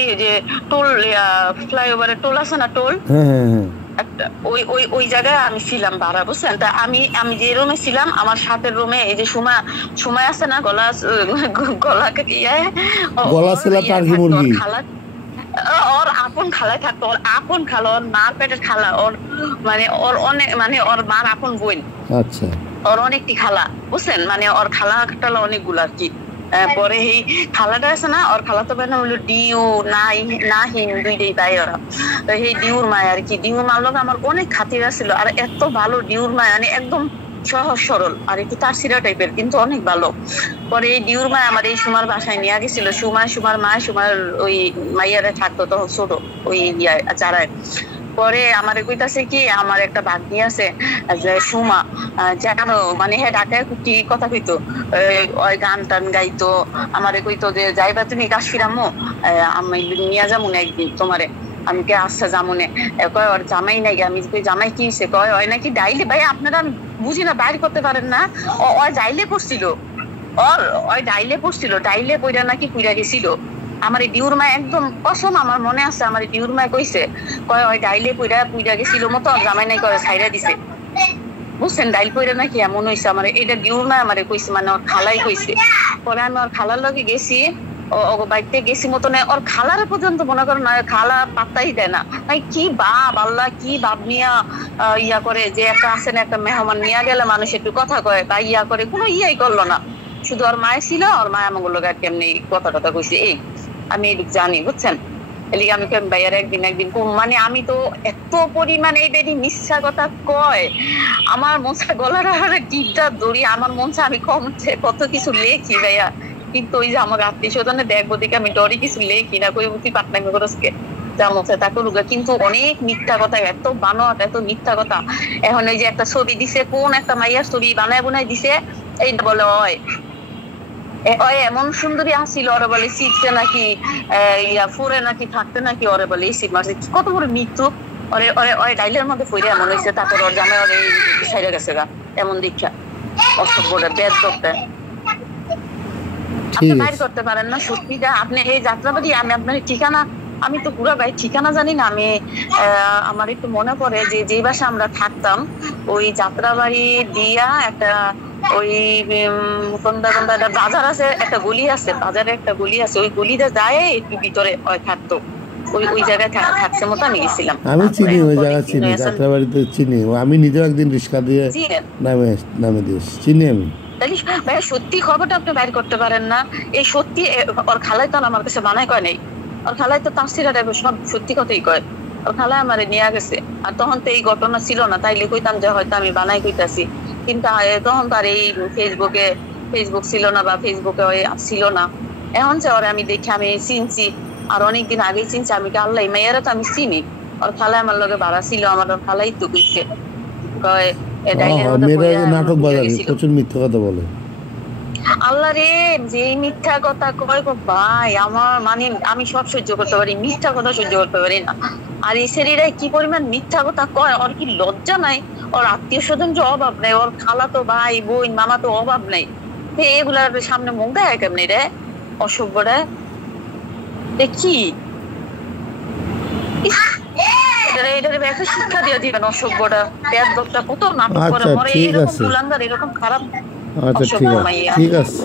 এই যে টোল ফ্লাইওভারের টোল আছে না, টোল একটা ওই জায়গায় আমি ছিলাম ভাড়া, বুঝছেন? তা আমি যে রুমে ছিলাম, আমার সাথের রুমে এই যে সময় আছে না, গলা খালা, ওর আপন খালায় থাকতো, ওর আপন খালা, ওর মার পেটের খালা, ওর মানে ওর অনেক মানে ওর মার আপন বোন। আচ্ছা, ওর অনেকটি খালা, বুঝছেন? মানে ওর খালা টালা অনেকগুলো আর কি। পরে এই খালাটা আছে না, ওর খালা তো বেনা হলো ডিউ নাহিন দুইটাই তাই ওরা। তো এই ডিউর মায় আর কি, ডিউর মার লোক আমার অনেক খাতির ছিল, আর এত ভালো ডিউর মায়, মানে একদম সহজ সরল আর একটু তারসিরা টাইপের, কিন্তু অনেক ভালো। পরে এই ডিউর মায় আমার এই সুমার বাসায় নিয়ে গেছিল। সুমার মা সুমার ওই মাইয়ারে থাকতো তখন ছোট, ওই চারায়। পরে আমার কইতাছে কি, আমার একটা ভাগ্নি আছে যে সুমা, জানো মানে হ্যাঁ ঢাকায় কি কথা কইতো, ওই গান টান গাইতো। আমারে কইতো যে যাইবা তুমি কাশ্মীরাম্মু, আমি নিয়ে যাবো না একদিন তোমারে। আমি কে আচ্ছা জামুনে। কয় ওর জামাই নাই। আমি জামাই কি হয়েছে? কয় ওই নাকি ডাইলে, ভাই আপনারা বুঝি না বাইর করতে পারেন না, ওই ডাইলে পড়ছিল, ওই ডাইলে পড়ছিল, ডাইলে পইরা নাকি পুইরা গেছিল। আমার এই ডিউর মা একদম কসম, আমার মনে আছে, আমার এই ডিউর মা কইছে, কয় ওই ডাইলে পুইরা গেছিল মতো, জামাই নাই করে ছাইরা দিছে, বুঝছেন? ডাইল পইরা নাকি এমন হয়েছে। আমার এটা ডিউর মা আমারে কইছে, মানে ওর খালাই কইছে। পরে আমি ওর খালার লগে গেছি, বাড়িতে গেছি মতো না, ওর খালার পর্যন্ত মনে করেন খালা পাত্তাই দেয় না। তাই কি বাপ আল্লাহ, কি বাপ নিয়া ইয়া করে, যে একটা আছে না, একটা মেহমান নিয়ে গেলে মানুষ একটু কথা কয় বা ইয়া করে, কোনো ইয়াই করলো না। শুধু ওর মায় ছিল, ওর মায় আমার লোক আর কেমনি কথা টথা কইছে, এই আমি এটুক জানি, বুঝছেন? এলিগে আমি ভাইয়ার একদিন মানে আমি তো এত পরিমাণে এই বেরি মিথ্যা কথা কয়, আমার মনসা গলার টিপটা দড়ি, আমার মনসা আমি কত কিছু লেখি ভাইয়া, কিন্তু ওই যে আমার আত্মীয় স্বজনে দেখবো দেখে আমি ডরি কিছু লেখি না, কই উঠি পাটনামি করসকে যা মনসা তা করুক। কিন্তু অনেক মিথ্যা কথা, এত বানোয়াট, এত মিথ্যা কথা। এখন ওই যে একটা ছবি দিছে, কোন একটা মাইয়ার ছবি বানায় বুনায় দিছে, এইটা বলে হয় এমন সুন্দরী আসছিল, ওরা বলে শিখছে নাকি ফুরে নাকি থাকতে নাকি, ওরে বলে এই শীত মারছে। কত বড় মৃত্যু! ওরে ডাইলের মধ্যে পড়ে এমন হয়েছে, তারপর ওর জামাই ওর সাইডে গেছে গা, এমন দীক্ষা অসভ্যটা বেদ করতে। আপনি বাইর করতে পারেন না সত্যিটা। আপনি এই যাত্রাবাড়ি, আমি আপনার ঠিকানা, আমি তো পুরো ভাই ঠিকানা জানি না। আমি আমার একটু মনে পড়ে যে যেই বাসা আমরা থাকতাম, ওই যাত্রাবাড়ি দিয়া একটা ওই কোনটা একটা বাজার আছে, একটা গলি আছে, বাজারে একটা গলি আছে, ওই গলিতে যায় একটু ভিতরে থাকতো, ওই জায়গায় থাকছে মতো আমি গেছিলাম। আমি চিনি ওই জায়গা, চিনি যাত্রাবাড়িতে চিনি, আমি নিজেও একদিন রিক্সা দিয়ে নামে দিয়েছি, চিনি আমি। ভাই সত্যি খবরটা আপনি বাইর করতে পারেন না? এই সত্যি ওর খালাই তো আমার কাছে বানাই কয় নাই, ওর খালাই তো তাসিরা টাইপের সব সত্যি কথাই কয়। ওর খালাই আমারে নিয়ে গেছে, আর তখন তো এই ঘটনা ছিল না, তাইলে কইতাম যে হয়তো আমি বানাই কইতাছি। কিন্তু তখন তো আর এই ফেসবুক ছিল না, বা ফেসবুকে ছিল না। এখন যে ওরা আমি দেখি, আমি চিনছি, আর অনেকদিন আগে চিনছি। আমি কি আল্লাহ, মেয়েরা তো আমি চিনি। ওর খালাই আমার লগে ভাড়া ছিল, আমার ওর খালাই তো কইছে, কয় নাটক বাজারে প্রচুর মিথ্যা কথা বলে। আল্লাহ রে, যে মিথ্যা কথা কয় গো ভাই, আমার মানে আমি সব সহ্য করতে পারি, মিথ্যা কথা সহ্য করতে পারি না। আর এই ছেলেরা কি পরিমাণ মিথ্যা কথা কয়, ওর কি লজ্জা নাই? ওর আত্মীয় স্বজন যে অভাব নাই, ওর খালা তো ভাই বোন মামা তো অভাব নাই, এগুলার সামনে মুখ দেয় কেমনি রে অসভ্যরা? দেখি শিক্ষা দিয়ে দিবেন অসভ্যটা, বেয়াদবটা কত নাটক করে মরে, এরকম কুলাঙ্গার, এরকম খারাপ। আচ্ছা ঠিক আছে।